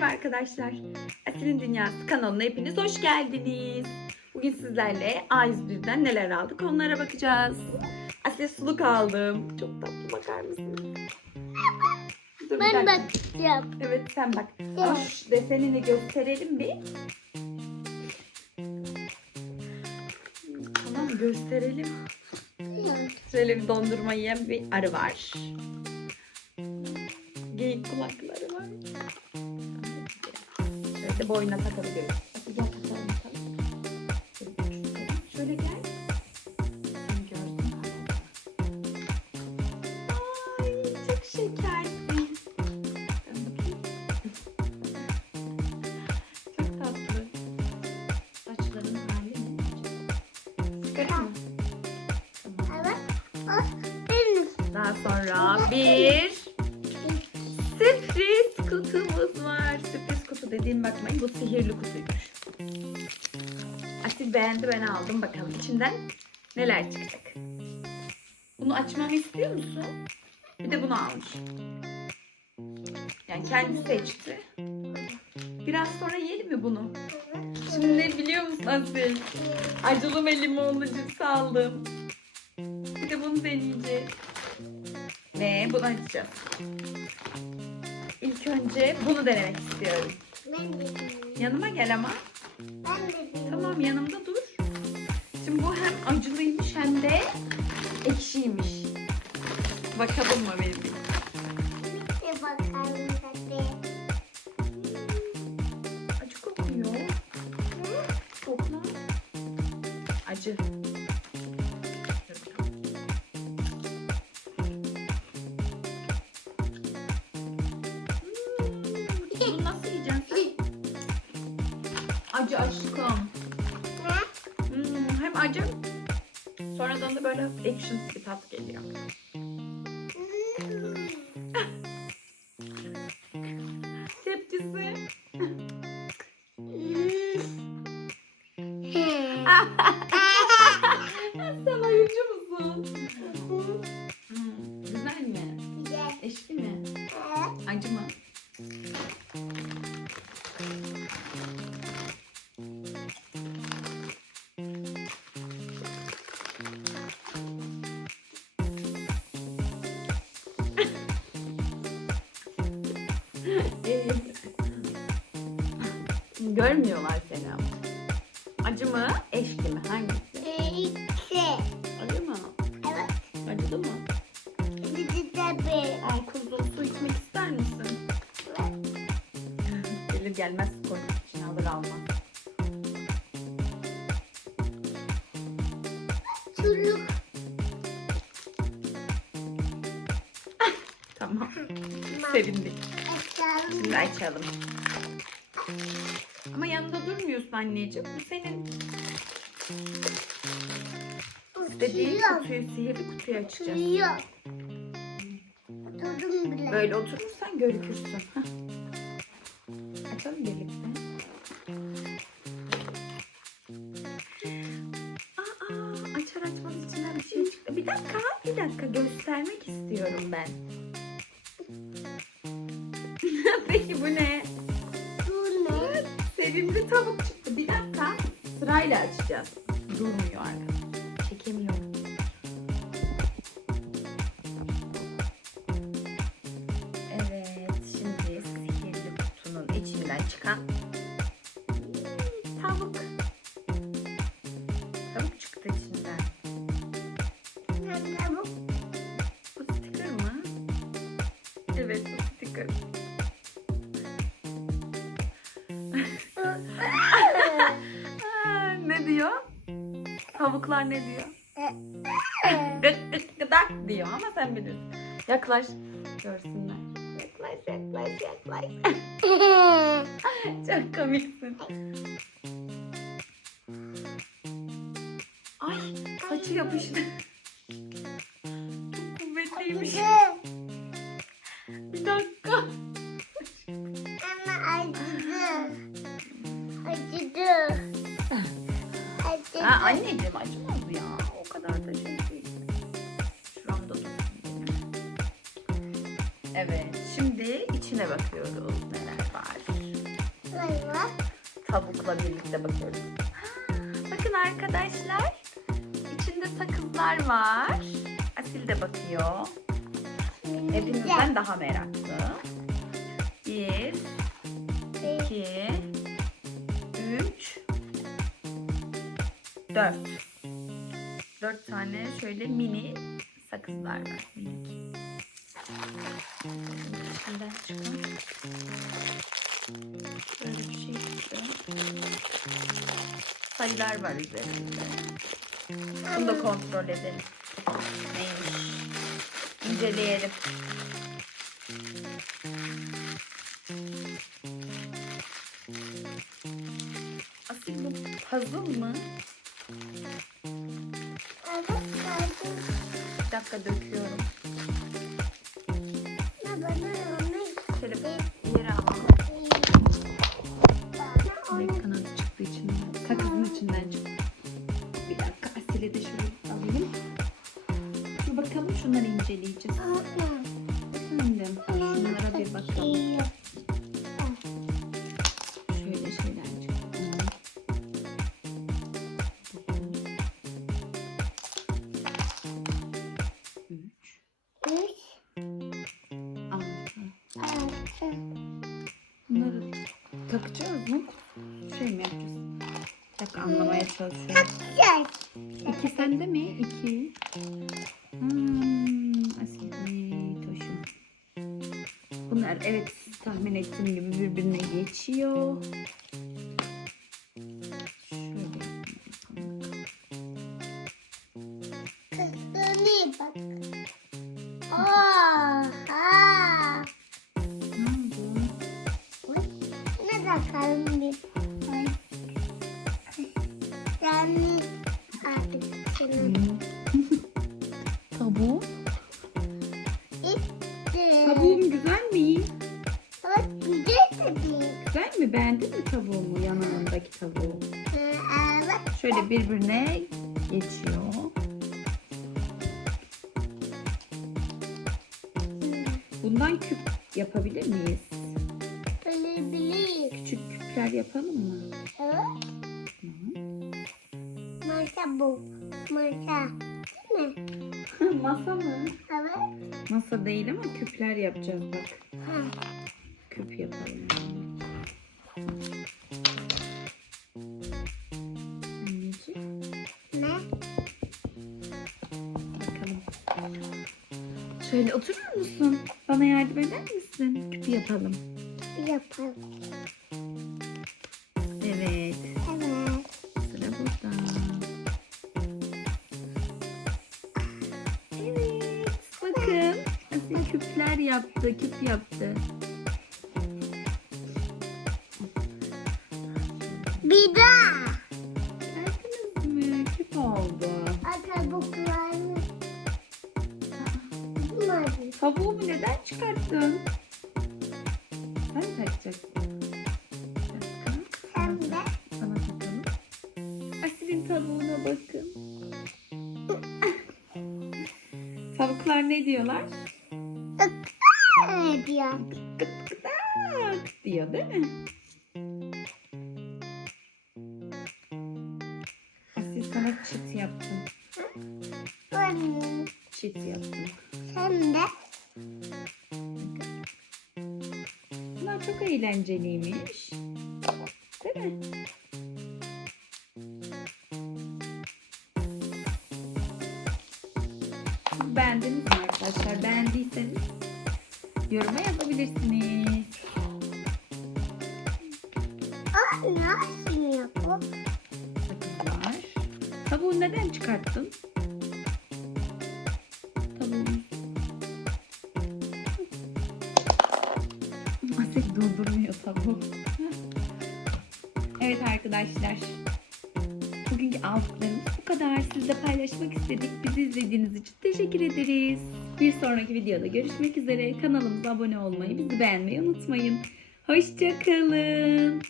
Merhaba arkadaşlar. Asil'in Dünyası kanalına hepiniz hoş geldiniz. Bugün sizlerle A101'den neler aldık onlara bakacağız. Asil'e suluk aldım. Çok tatlı bakar mısınız? Dur Ben bakacağım. Evet sen bak. Ama şu desenini gösterelim bir. Tamam gösterelim. Şöyle bir dondurma yiyen bir arı var. Geyik kulakları de boynuna takalım. Şöyle gel. Çok şekersin. Çok tatlı. Saçların hali ne? Daha sonra bir sürpriz kutumuz var. Sürpriz kutu dediğim bakmayın bu sihirli kutuymuş. Asil beğendi ben aldım bakalım içinden neler çıkacak. Bunu açmamı istiyor musun? Bir de bunu almış. Yani kendi seçti. Biraz sonra yiyelim mi bunu? Şimdi ne biliyor musun Asil? Acılı ve limonlu cips aldım. Bir de bunu deneyeceğiz. Ve bunu açacağız. İlk önce bunu denemek istiyorum. Ben. Yanıma gel ama. Ben. Tamam yanımda dur. Şimdi bu hem acılıymış hem de ekşiymiş. Bakalım mı benim? Bir bakalım hadi. Acı kokuyor. Kokla. Acı. Böyle action bir tat geliyor. Görmüyorlar seni ama. Acı mı? Eşli mi? Hangisi? İki. Acı mı? Evet. Acılı mı? De bir. Aa, kuzum su içmek ister misin? Gelir gelmez koy. İçine alır almaz. Çuluk. Tamam. Sevindik. Açalım. Şimdi açalım. Ama yanında durmuyorsun anneciğim. Bu senin dediğin kutuyu, sihirli kutuyu açacağız. Uçuyor. Oturdum bile. Böyle oturursan görükürsün. Hah. Açalım birlikte. Aa, açar açmaz içinden bir şey çıktı. Bir dakika, bir dakika göstermek istiyorum ben. Peki bu ne? Bu ne? Sevimli tavuk çıktı. Bir dakika. Sırayla açacağız. Durmuyor arkadaşlar. Çekemiyorum. Evet. Şimdi sihirli kutunun içinden çıkan ne diyor? Tavuklar ne diyor? Gık gık gıdak diyor ama sen bilirsin. Yaklaş görsünler. Yaklaş yaklaş yaklaş. Çok komiksin. Ay saçı yapıştı. Çok kuvvetliymiş. Evet. Şimdi içine bakıyoruz. neler var. Ne var? Tavukla birlikte bakıyoruz. Bakın arkadaşlar. içinde sakızlar var. Asil de bakıyor. Hepimizden daha meraklı. Bir, iki, üç, dört. Dört tane şöyle mini sakızlar var. Minik. İçinden çıkan. Böyle bir şey çıktı. Sayılar var üzerinde. Bunu da kontrol edelim. Neymiş? İnceleyelim. Bu puzzle mı? Evet. Bir dakika döküyorum. Bakalım şunları inceleyeceğiz. Efendim şunlara bir bakalım. Şöyle şeyler çıktı. Üç, altı. Bunları takacağız mı? Şey mi yapacağız? Bir dakika anlamaya çalışıyorum. İki sende mi? İki. Tahmin ettiğim gibi birbirine geçiyor. Birbirine geçiyor. Bundan küp yapabilir miyiz? Bilir. Küçük küpler yapalım mı? Evet. Masa bu. Masa. Değil mi? Masa mı? Evet. Masa değil ama küpler yapacağız bak. Ha. Küp yapalım. Şöyle oturur musun? Bana yardım eder misin? Küp yapalım. Yapalım. Evet. Evet. Sıra burada. Evet. Bakın. Asil küpler yaptı. Küp yaptı. Bir daha. Tavuğumu neden çıkarttın? Sen mi takacaksın? Sen de. Sana takalım. Asil'in tavuğuna bakın. Tavuklar ne diyorlar? Ne diyor? Gıt gıdak diyor değil mi? Asil sana çit yaptım. Anne. Çit yaptım. Sen de. Bunlar çok eğlenceliymiş. Değil mi? Beğendiniz mi arkadaşlar? Beğendiyseniz yoruma yazabilirsiniz. Aa, nasıl yapıyor? Tavuğu neden çıkarttın? Durdurmuyor tavuğu. evet arkadaşlar. Bugünkü aldıklarımız bu kadar. Sizle paylaşmak istedik. Bizi izlediğiniz için teşekkür ederiz. Bir sonraki videoda görüşmek üzere. Kanalımıza abone olmayı, bizi beğenmeyi unutmayın. Hoşçakalın.